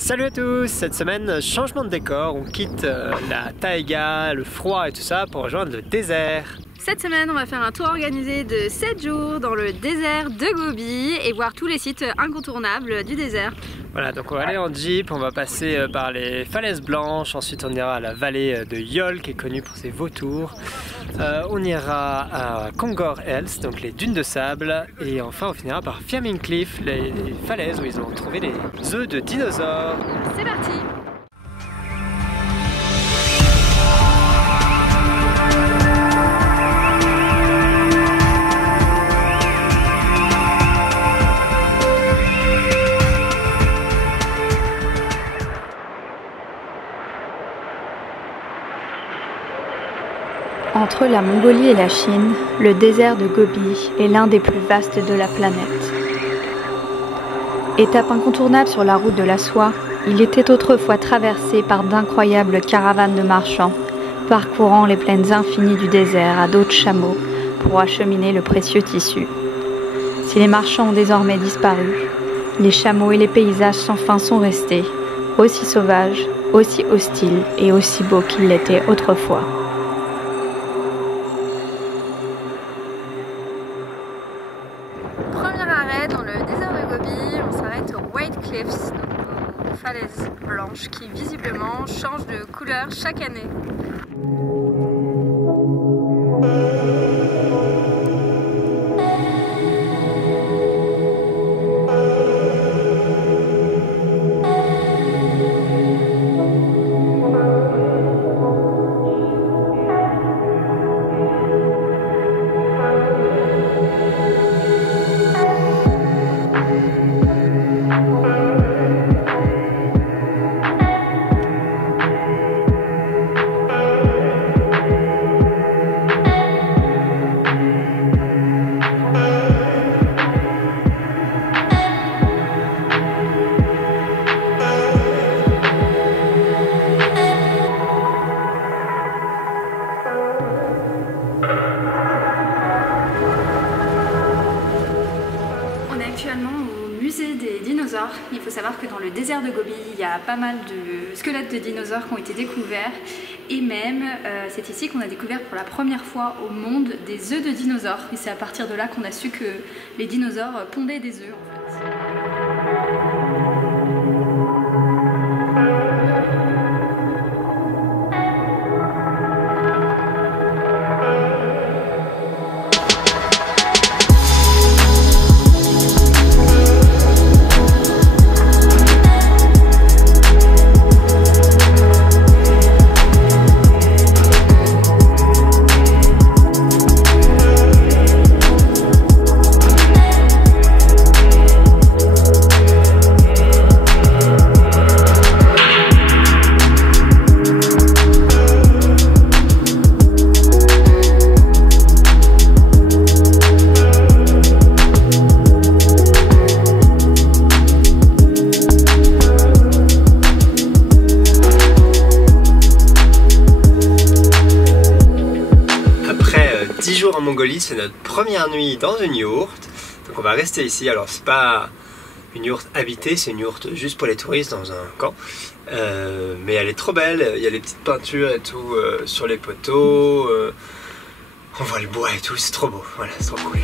Salut à tous! Cette semaine, changement de décor, on quitte la taïga, le froid et tout ça pour rejoindre le désert. Cette semaine, on va faire un tour organisé de 7 jours dans le désert de Gobi et voir tous les sites incontournables du désert. Voilà, donc on va aller en jeep, on va passer par les falaises blanches, ensuite on ira à la vallée de Yol qui est connue pour ses vautours. On ira à Kongor Hills, donc les dunes de sable, et enfin on finira par Fiaming Cliff, les falaises où ils ont trouvé les œufs de dinosaures. C'est parti! Entre la Mongolie et la Chine, le désert de Gobi est l'un des plus vastes de la planète. Étape incontournable sur la route de la soie, il était autrefois traversé par d'incroyables caravanes de marchands, parcourant les plaines infinies du désert à dos de chameaux pour acheminer le précieux tissu. Si les marchands ont désormais disparu, les chameaux et les paysages sans fin sont restés, aussi sauvages, aussi hostiles et aussi beaux qu'ils l'étaient autrefois. Premier arrêt dans le désert de Gobi, on s'arrête aux White Cliffs, donc aux falaises blanches qui visiblement changent de couleur chaque année. Il faut savoir que dans le désert de Gobi, il y a pas mal de squelettes de dinosaures qui ont été découverts et même c'est ici qu'on a découvert pour la première fois au monde des œufs de dinosaures et c'est à partir de là qu'on a su que les dinosaures pondaient des œufs en fait. En Mongolie, c'est notre première nuit dans une yourte, donc on va rester ici. Alors c'est pas une yourte habitée, c'est une yourte juste pour les touristes dans un camp, mais elle est trop belle, il y a les petites peintures et tout sur les poteaux, on voit le bois et tout, c'est trop beau, voilà, c'est trop cool.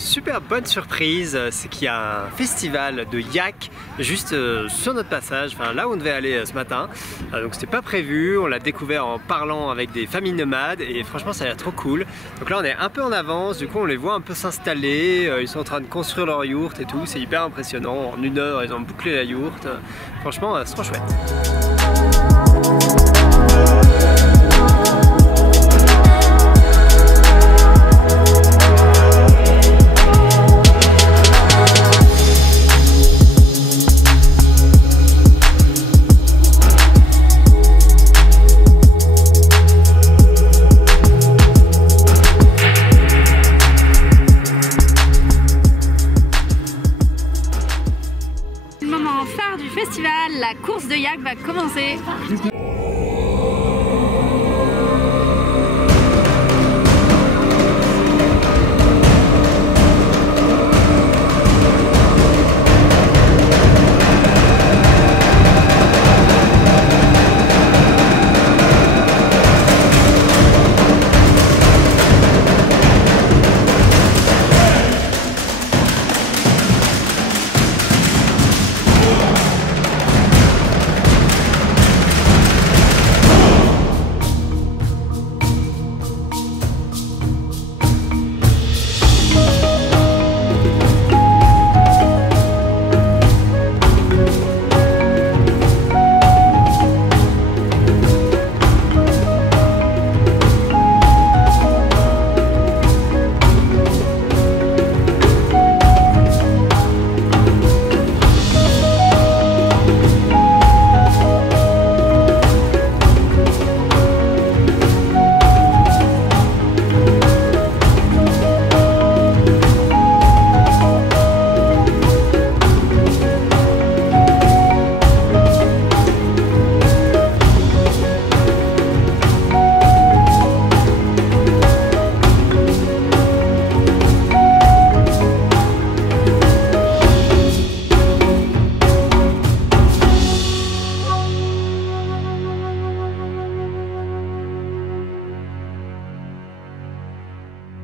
Super bonne surprise, c'est qu'il y a un festival de yak juste sur notre passage, enfin là où on devait aller ce matin, donc c'était pas prévu, on l'a découvert en parlant avec des familles nomades et franchement ça a l'air trop cool. Donc là on est un peu en avance, du coup on les voit un peu s'installer, ils sont en train de construire leur yourte et tout, c'est hyper impressionnant, en 1 heure ils ont bouclé la yourte, franchement c'est trop chouette. festival, la course de yak va commencer.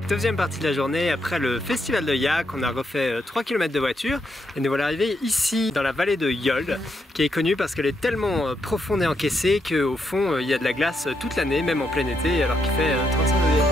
Deuxième partie de la journée, après le festival de Yak, on a refait 3 km de voiture et nous voilà arrivés ici dans la vallée de Yold, qui est connue parce qu'elle est tellement profonde et encaissée qu'au fond il y a de la glace toute l'année, même en plein été, alors qu'il fait 35 degrés.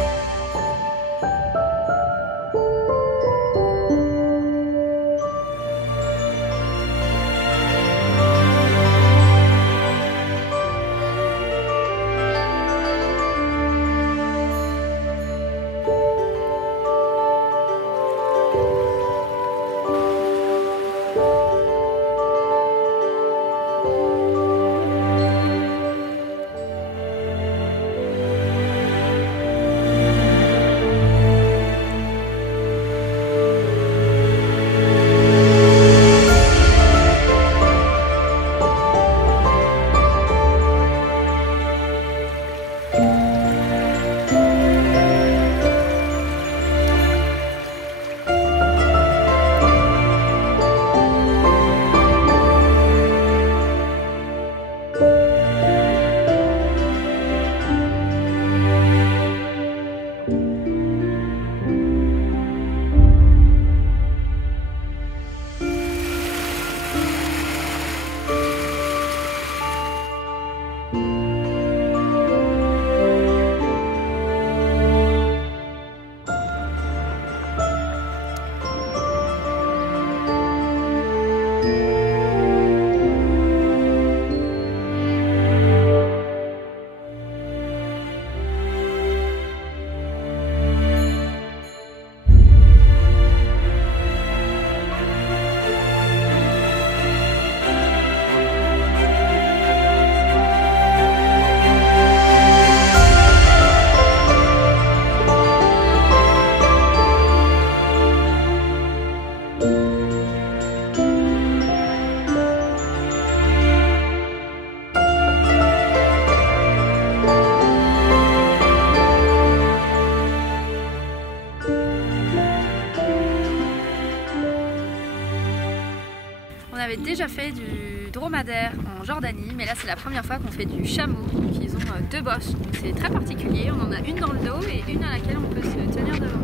On avait déjà fait du dromadaire en Jordanie, mais là c'est la première fois qu'on fait du chameau. Donc ils ont 2 bosses, donc c'est très particulier. On en a une dans le dos et une à laquelle on peut se tenir devant.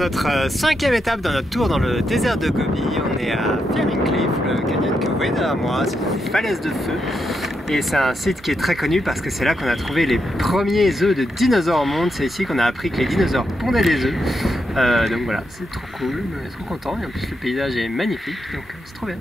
Notre 5e étape dans notre tour dans le désert de Gobi. On est à Flaming Cliff, le canyon que vous voyez derrière moi, c'est des falaises de feu. Et c'est un site qui est très connu parce que c'est là qu'on a trouvé les premiers œufs de dinosaures au monde. C'est ici qu'on a appris que les dinosaures pondaient des œufs. Donc voilà, c'est trop cool, on est trop content. Et en plus le paysage est magnifique, donc c'est trop bien.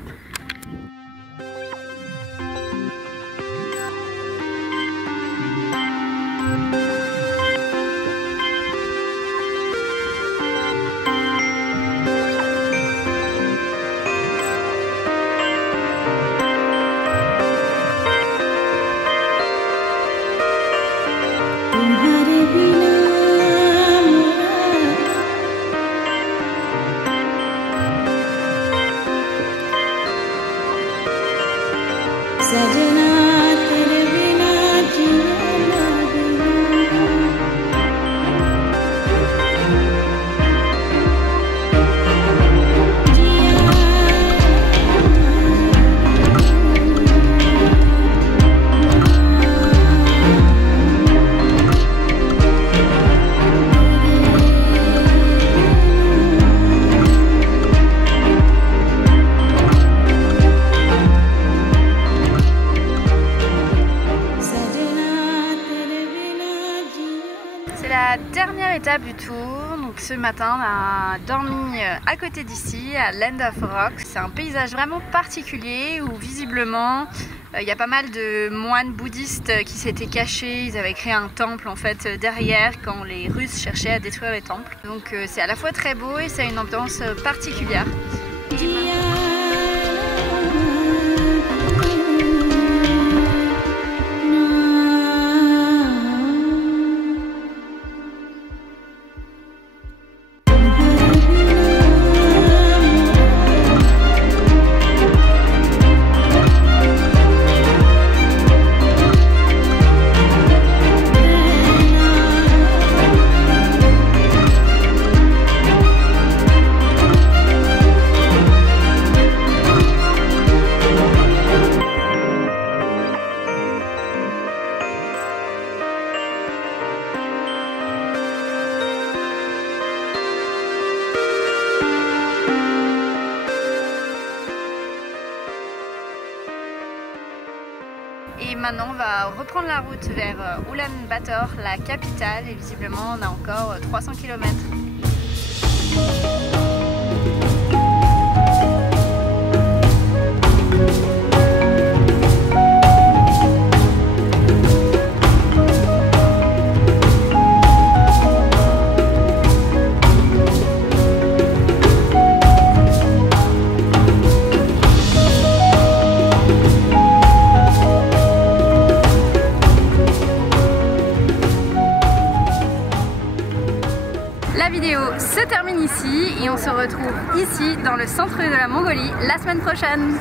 La dernière étape du tour, donc ce matin on a dormi à côté d'ici, à Land of Rock. C'est un paysage vraiment particulier où visiblement il y a pas mal de moines bouddhistes qui s'étaient cachés. Ils avaient créé un temple en fait derrière quand les Russes cherchaient à détruire les temples. Donc c'est à la fois très beau et ça a une ambiance particulière. Et maintenant on va reprendre la route vers Ulaanbaatar, la capitale, et visiblement on a encore 300 km. La vidéo se termine ici et on se retrouve ici dans le centre de la Mongolie la semaine prochaine.